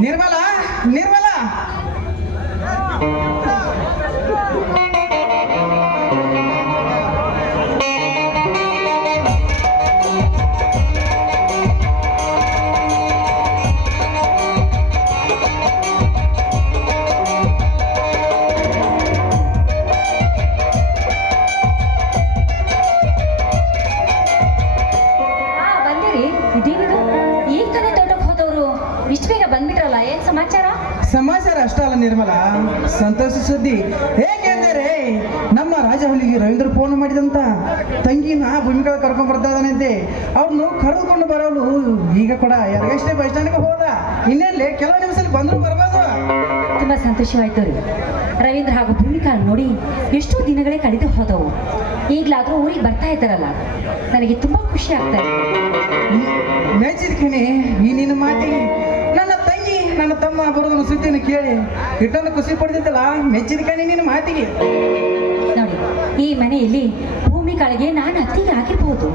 ನಿರ್ಮಲ ನಿರ್ಮಲ. ಸಮಾಚಾರ ಅಷ್ಟ ಅಲ್ಲ ನಿರ್ಮಲ? ಸಂತೋಷ ಸುದ್ದಿ. ಹೇಗೆಂದರೆ ನಮ್ಮ ರಾಜಹಳ್ಳಿಗೆ ರವೀಂದ್ರ ಫೋನ್ ಮಾಡಿದಂತ ತಂಗಿನ ಭೂಮಿಗಳ ಕರ್ಕೊಂಡ್ ಬರ್ತಾ ಇದ್ದಾನಂತೆ ಅವ್ರನ್ನು ಕರೆದುಕೊಂಡು ಬರೋಳು ಈಗ ಕೂಡ ಎರಗಷ್ಟೇ ಬಸ್ ಸ್ಟ್ಯಾಂಡ್ಗೆ ಹೋದ. ಇನ್ನೆಲ್ಲಿ? ಕೆಲವು ನಿಮಿಷದಲ್ಲಿ ಬಂದ್ರು ಬರ್ಬೋದು. ತುಂಬಾ ಸಂತೋಷವಾಯ್ತು ರೀ. ರವೀಂದ್ರ ಹಾಗೂ ಭೂಮಿಕಾ ನೋಡಿ ಎಷ್ಟೋ ದಿನಗಳೇ ಕಳೆದು ಹೋದವು. ಈಗಲಾದರೂ ಊರಿಗೆ ಬರ್ತಾ ಇದ್ದಾರಲ್ಲ. ನನಗೆ ತುಂಬಾ ಖುಷಿ ಆಗ್ತಾ ಇದೆ. ಮೆಚ್ಚಿದ್ಕೇನೆ ಈ ನಿನ್ನ ಮಾತಿಗೆ ನನ್ನ ತಮ್ಮ ಬರೋದನ್ನ ಸುದ್ದಿನ ಕೇಳಿ ಇಟ್ಟೊಂದು ಖುಷಿ ಪಡ್ತಿದ್ದಲ್ಲ ಮೆಚ್ಚಿದ್ಕೇನೆ ನಿನ್ನ ಮಾತಿಗೆ. ನೋಡಿ ಈ ಮನೆಯಲ್ಲಿ ಭೂಮಿ ಕಾಳಿಗೆ ನಾನು ಅತ್ತಿಗೆ ಆಗಿರ್ಬೋದು.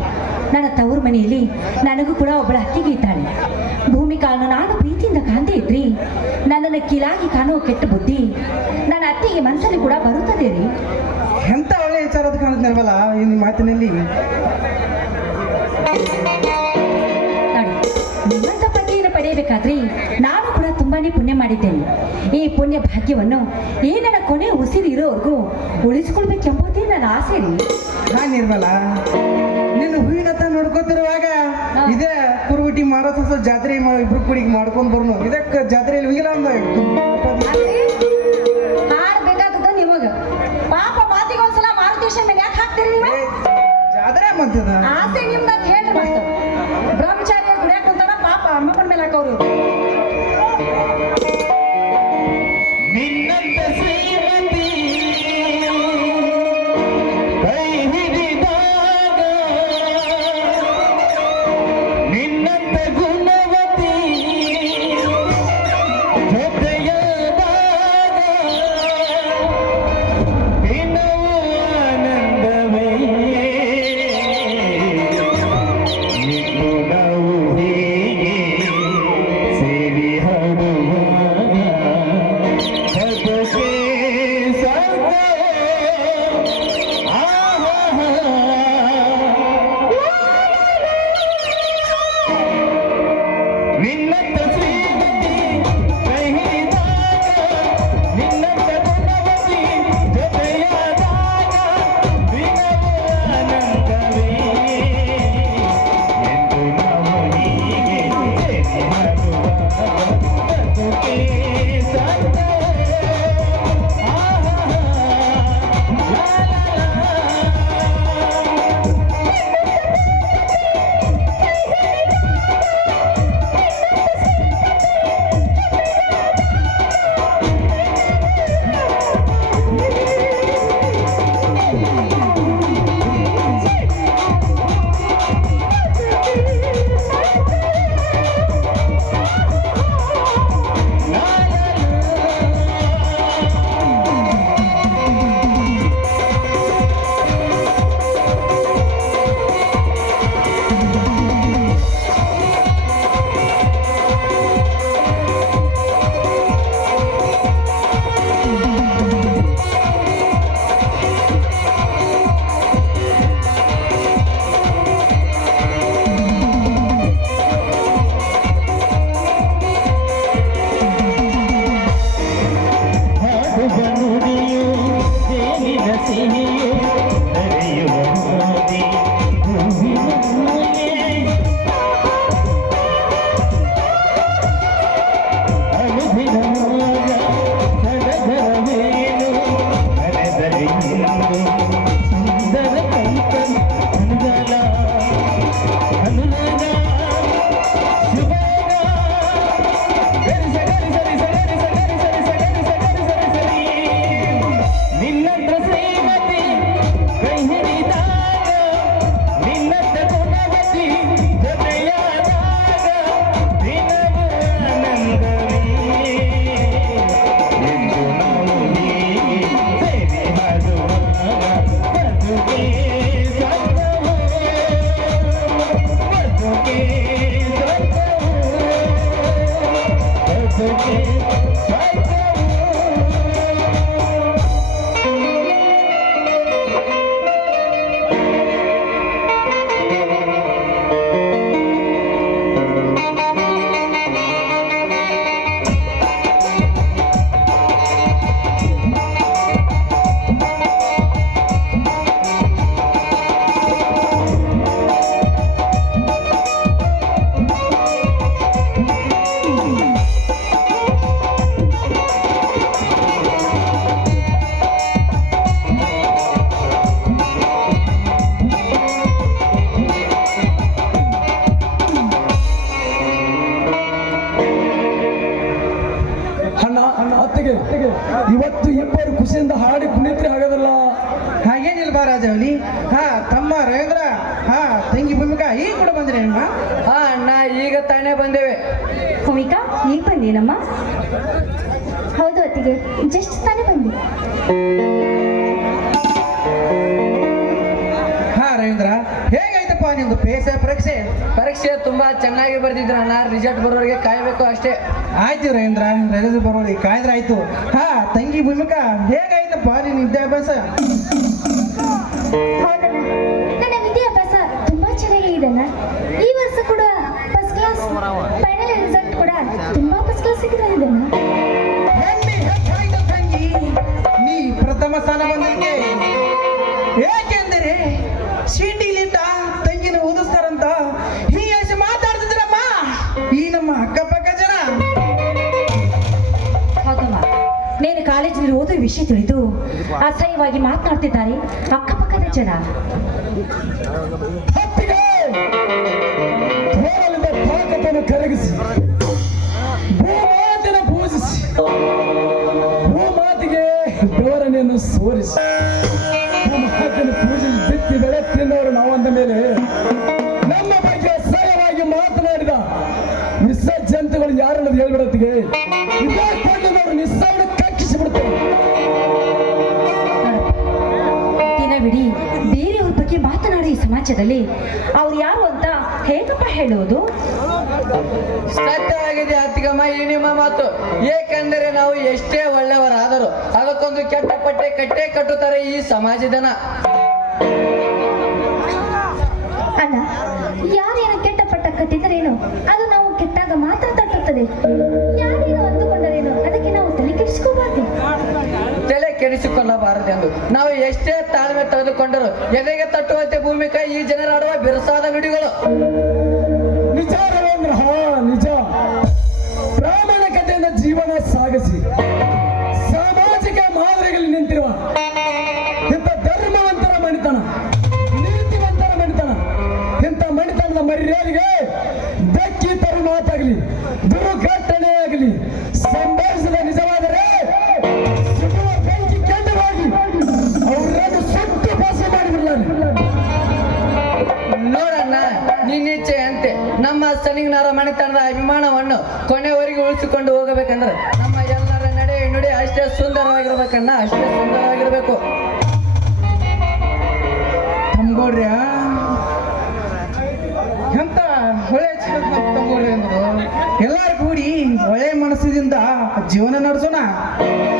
ನನ್ನ ತವರು ಮನೆಯಲ್ಲಿ ನನಗೂ ಕೂಡ ಒಬ್ಬಳ ಅತ್ತಿಗೆ ಇದ್ದಾಳೆ. ಭೂಮಿ ಕಾಳನ್ನು ನಾನು ಪ್ರೀತಿಯಿಂದ ಕಾಣ್ದೇ ಇದ್ರಿ. ನನ್ನನ್ನು ಕಿಲಾಗಿ ಕಾಣುವ ಕೆಟ್ಟ ಬುದ್ಧಿ ನನ್ನ ಅತ್ತಿಗೆ ಮನಸ್ಸಲ್ಲಿ ಕೂಡ ಬರುತ್ತದೆ ರೀ. ಎಂತ ಒಳ್ಳೆ ವಿಚಾರ ಅದು ಕಾಣುತ್ತೆ ನಿರ್ಮಲ ಈ ಮಾತಿನಲ್ಲಿ? ನಿಮ್ಮಂತ ಪತಿಯನ್ನು ಪಡೆಯಬೇಕಾದ್ರೆ ನಾನು ಪುಣ್ಯ ಮಾಡಿದ್ದೇನೆ. ಈ ಪುಣ್ಯ ಭಾಗ್ಯವನ್ನು ಈ ನನ್ನ ಕೊನೆ ಉಸಿರು ಇರೋವರೆಗೂ ಉಳಿಸ್ಕೊಳ್ಬೇಕೆಂಬುದೇ ನನ್ನ ಆಸೆ ರೀ. ನಾನು ನಿರ್ಮಲ ನಿನ್ನ ಹೂವಿನ ಹತ್ರ ನೋಡ್ಕೊತಿರುವಾಗ. ಇದೇ ಕುರುಬಿಟ್ಟಿ ಮಾಡೋ ಸಸ ಜಾತ್ರೆ ಇಬ್ರು ಕೂಡಿ ಮಾಡ್ಕೊಂಡ್ ಬರ್ನು. ಇದಕ್ಕೆ ಜಾತ್ರೆಯಲ್ಲಿ ಹೋಗಿಲ್ಲ ಅಂದ ಹಾಡ್ಬೇಕಾದದ ನಿಮಗ. ಪಾಪ ಮಾತಿಗೆ ಒಂದ್ಸಲ ಮಾರುತೇಶ ಮೇಲೆ ಯಾಕೆ ಹಾಕ್ತೀರಿ ನೀವು? ಜಾತ್ರೆ ಮಂತದ ಆಸೆ ನಿಮ್ದು ಹೇಳ್ರಿ ಬ್ರಹ್ಮಚಾರಿ ದುಡಿಯಾಕ ಕುಂತಾನ ಪಾಪ ಅಮ್ಮಪ್ಪನ ಮೇಲೆ ಹಾಕೋರು ಭೂಮಿಕಾ ನೀ ಬಂದೇನಮ್ಮ ಹೌದು ಅತ್ತಿಗೆ ಜಸ್ಟ್ ತಾನೇ ಬಂದೆ ಹಾ ರವೀಂದ್ರ ಹೇಗಾಯ್ತಪ್ಪ ನಿಮ್ದು ಪೇಸ ಪರೀಕ್ಷೆ? ಪರೀಕ್ಷೆ ತುಂಬಾ ಚೆನ್ನಾಗಿ ಬರ್ದಿದ್ರು ಅಣ್ಣ ರಿಸಲ್ಟ್ ಬರೋರಿಗೆ ಕಾಯಬೇಕು ಅಷ್ಟೇ. ಆಯ್ತು ರವೀಂದ್ರ ರಜೆ ಬರೋರಿಗೆ ಕಾಯ್ದ್ರೆ ಆಯ್ತು. ಹಾ ತಂಗಿ ಭೂಮಿಕಾ ಹೇಗಾಯ್ತಪ್ಪ ನಿನ್ನ ವಿದ್ಯಾಭ್ಯಾಸ? ತುಂಬಾ ಫಸ್ಟ್ ಕ್ಲಾಸ್ ಸಿಕ್ಕಿದಣ್ಣ ಹೆಮ್ಮೆ ಹೆಚ್ಚಾಯ್ತು ತಂಗಿ ನೀ ಪ್ರಥಮ ಸ್ಥಾನ ಬಂದಿದ್ದೆ ಏಕೆಂದರೆ ಸಿಟಿಲಿಟ್ಟ ತಂಗಿನ ಓದಿಸ್ತಾರಂತ ಮಾತಾಡ್ತಿದ್ರಮ್ಮ. ಈ ನಮ್ಮ ಅಕ್ಕಪಕ್ಕ ಜನ. ಹೌದಮ್ಮ ನೀನು ಕಾಲೇಜಿನಲ್ಲಿ ಓದೋ ವಿಷಯ ತಿಳಿದು ಅಸಹ್ಯವಾಗಿ ಮಾತನಾಡ್ತಿದ್ದಾರೆ ಅಕ್ಕಪಕ್ಕದ ಜನ. ಕರಗಿಸಿ. ದಿನವಿಡೀ ಬೇರೆಯವ್ರ ಬಗ್ಗೆ ಮಾತನಾಡಿ ಈ ಸಮಾಜದಲ್ಲಿ. ಅವ್ರು ಯಾರು ಅಂತ ಹೇಗಪ್ಪ ಹೇಳೋದು? ಸತ್ಯವಾಗಿದೆ ಅತ್ತಿಗಮ್ಮ ಈ ನಿಮ್ಮ ಮಾತು. ಏಕೆಂದರೆ ನಾವು ಎಷ್ಟೇ ಒಳ್ಳೆಯವರಾದರೂ ಅದಕ್ಕೊಂದು ಕೆಟ್ಟ ಪಟ್ಟೆ ಕಟ್ಟೆ ಕಟ್ಟುತ್ತಾರೆ ಈ ಸಮಾಜದನ. ಅಲ್ಲ ಯಾರೇನು ಕೆಟ್ಟ ಪಟ್ಟ ಕಟ್ಟಿದರೇನು ಅದು ನಾವು ಕೆಟ್ಟಾಗ ಮಾತ್ರ ತಟ್ಟುತ್ತದೆ. ಕೆಡಿಸಿಕೊಳ್ಳಬಾರದೆಂದು ನಾವು ಎಷ್ಟೇ ತಾಳ್ಮೆ ತೆಗೆದುಕೊಂಡರು ಎದೆಗೆ ತಟ್ಟುವಂತೆ ಭೂಮಿಕ ಈ ಜನರಾಡುವ ಬಿರುಸಾದ ನುಡಿಗಳು. ನಿಜ ರವೀಂದ್ರ ನಿಜ. ಪ್ರಾಮಾಣಿಕತೆಯಿಂದ ಜೀವನ ಸಾಗಿಸಿ. ಸಾಮಾಜಿಕ ಮಾದರಿಗಳಲ್ಲಿ ನಿಂತಿರುವ ಇಂಥ ಧರ್ಮವಂತರ ಮಣಿತನ, ನೀತಿವಂತರ ಮಣಿತನ, ಇಂಥ ಮಣಿತನದ ಮರ್ಯಾದೆಗೆ ಬೆಕ್ಕಿ ತರು ಮಾತಾಗಲಿ. ಮಣಿತನದ ಅಭಿಮಾನವನ್ನು ಕೊನೆವರೆಗೂ ಉಳಿಸಿಕೊಂಡು ಹೋಗಬೇಕಂದ್ರೆ ನಮ್ಮ ಎಲ್ಲರ ನಡೆ ನುಡಿ ಅಷ್ಟೇ ಸುಂದರವಾಗಿರ್ಬೇಕಣ್ಣ, ಅಷ್ಟೇ ಸುಂದರವಾಗಿರ್ಬೇಕು. ಎಂತ ಒಳ್ಳೆ ಅಂದ್ರು? ಎಲ್ಲಾರು ಕೂಡಿ ಒಳ್ಳೆ ಮನಸ್ಸಿನಿಂದ ಜೀವನ ನಡೆಸೋಣ?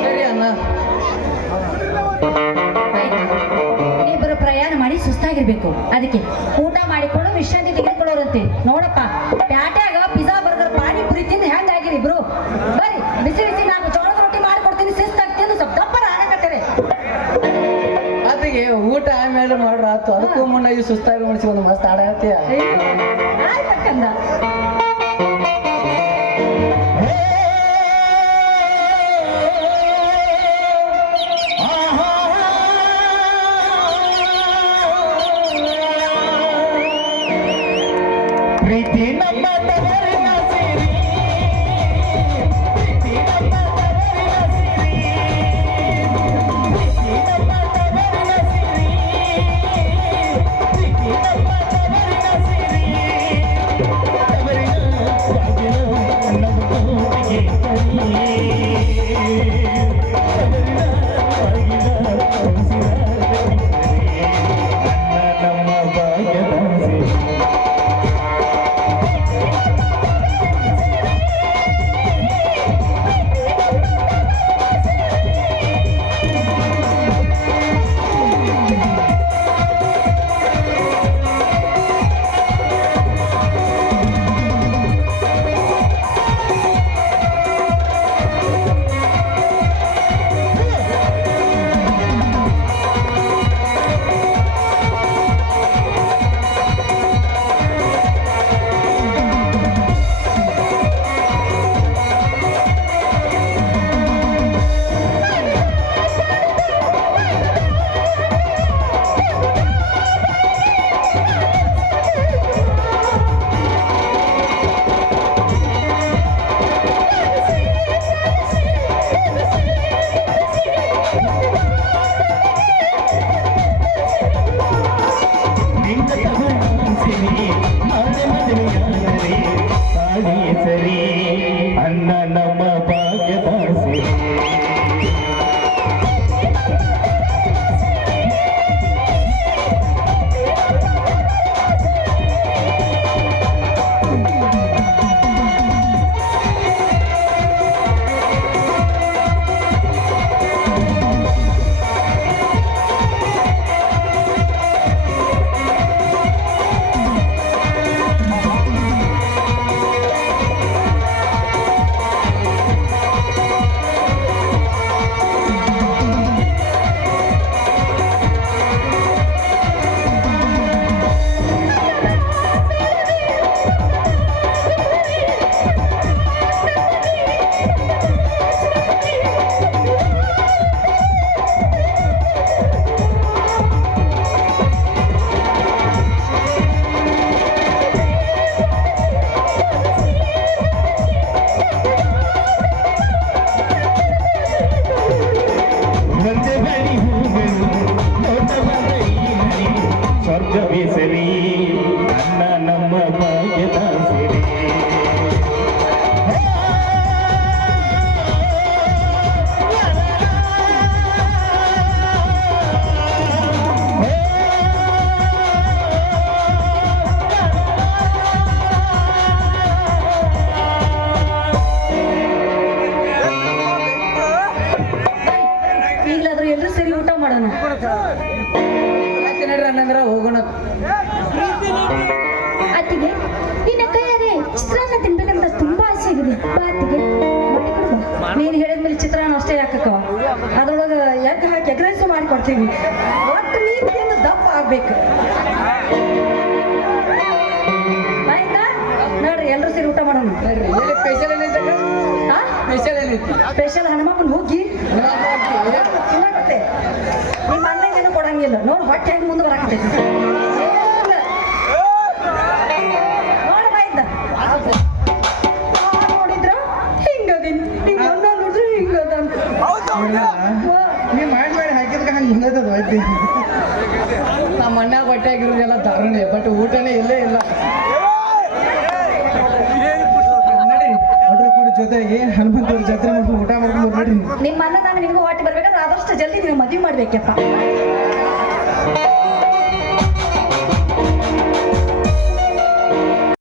ಸರಿ ಅಣ್ಣ. ಇಬ್ಬರು ಪ್ರಯಾಣ ಮಾಡಿ ಸುಸ್ತಾಗಿರ್ಬೇಕು. ಅದಕ್ಕೆ ಊಟ ಮಾಡಿಕೊಂಡು ವಿಶ್ರಾಂತಿ ತೆಗೆದುಕೊಳ್ಳೋರಂತೆ. ನೋಡಪ್ಪ ಬರ್ಗರ್ ಪಾನಿಪುರಿ ತಿಂದು ಹೆಂಗಾಗಿರಿ ಇಬ್ರು. ಬರ್ರಿ ಬಿಸಿ ಬಿಸಿ ನಾನು ಜೋಳದ ರೊಟ್ಟಿ ಮಾಡ್ಕೊಡ್ತೀನಿ ಶಿಸ್ತಾಗಿ ತಿಂದು ಸ್ವಲ್ಪ ದಪ್ಪರ ಆಗಕತ್ತೀರಿ ಅದಕ್ಕೆ ಊಟ ಆಮೇಲೆ ಮಾಡ್ರ ಆತು. ಅದಕ್ಕೂ ಮುನ್ನ ಈ ಸುಸ್ತಾಗಿ ಮುಡಿಸಿ ಒಂದು ಮಸ್ತ್ ಆಡಾಗತ್ತೀಯ ಆಯ್ತಕ್ಕಂದ ಪ್ರೀತಿ ನಮ್ಮ ತವರಿನ ಸಿರಿ. ಕೊಡ್ತೀವಿ. ಒಟ್ಟು ನೀತಿಯನ್ನು ದಪ್ಪ ಆಗ್ಬೇಕು. ಆಯ್ತಾ? ನೋಡ್ರಿ ಎಲ್ಲರೂ ಸೇರಿ ಊಟ ಮಾಡೋಣ. ಸ್ಪೆಷಲ್ ಸ್ಪೆಷಲ್ ಹನುಮಪ್ಪನ ಹೋಗಿ ನಿಮ್ಮ ಅಣ್ಣಗೇನು ಕೊಡಂಗಿಲ್ಲ. ನೋಡಿ ಹೊಟ್ಟೆ ಹೆಂಗೆ ಮುಂದೆ ಬರಾಕತ್ತೈತಿ. ನೋಡಿದ್ರ? ಹಿಂಗದಿನ್. ನಿಮ್ಮ ಅಣ್ಣ ನೋಡ್ರಿ ಹಿಂಗದ ಹಿಂಗದ ಐತಿ ನಮ್ಮ ಅಣ್ಣ ಬಟ್ಟೆ ಆಗಿರೋದೆಲ್ಲ ದಾರುಣೆ ಬಟ್ ಊಟನೇ ಇಲ್ಲೇ ಇಲ್ಲ. ನಡಿ ಒಟ್ರ ಕೂಡಿ ಜೊತೆಗೆ ಹನುಮಂತವ್ರ ಜಾತ್ರೆ ಮಾಡ್ಕೊಂಡು ಊಟ ಮಾಡ್ಕೊಂಡು ನಡಿ ನಿಮ್ಮ ಅಣ್ಣ ನಾನು ನಿಮ್ಗೆ ಹೊಟ್ಟೆ ಬರ್ಬೇಕಾದ್ರೆ ಆದಷ್ಟು ಜಲ್ದಿ ನೀವು ಮದುವೆ ಮಾಡ್ಬೇಕಪ್ಪ.